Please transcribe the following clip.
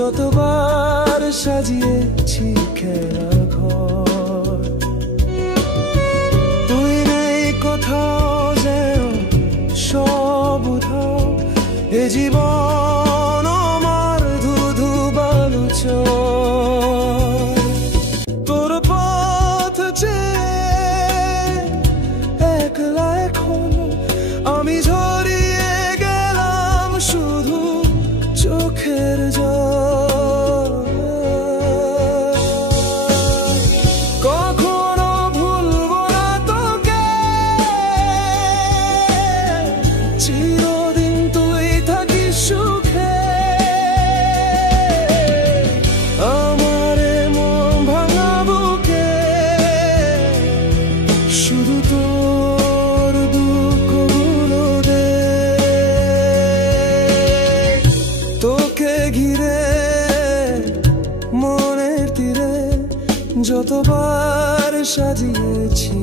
যতবার সাজিয়েছি খেলা ঘর, তুই নেই কোথাও যেন সব উধাও। এ জীবন আমার ধুধু বালুচর, তোর পথ চেয়ে একলা এখন আমি ঝরিয়ে গেলাম শুধু চোখের জল। কখনো ভুলবো না তোকে, চিরদিন তুই থাকিস সুখে। আমারে মন ভাঙা বুকে শুধু তোর দুঃখগুলো দে। তোকে ঘিরে মনের তীরে যতবার সাজিয়েছি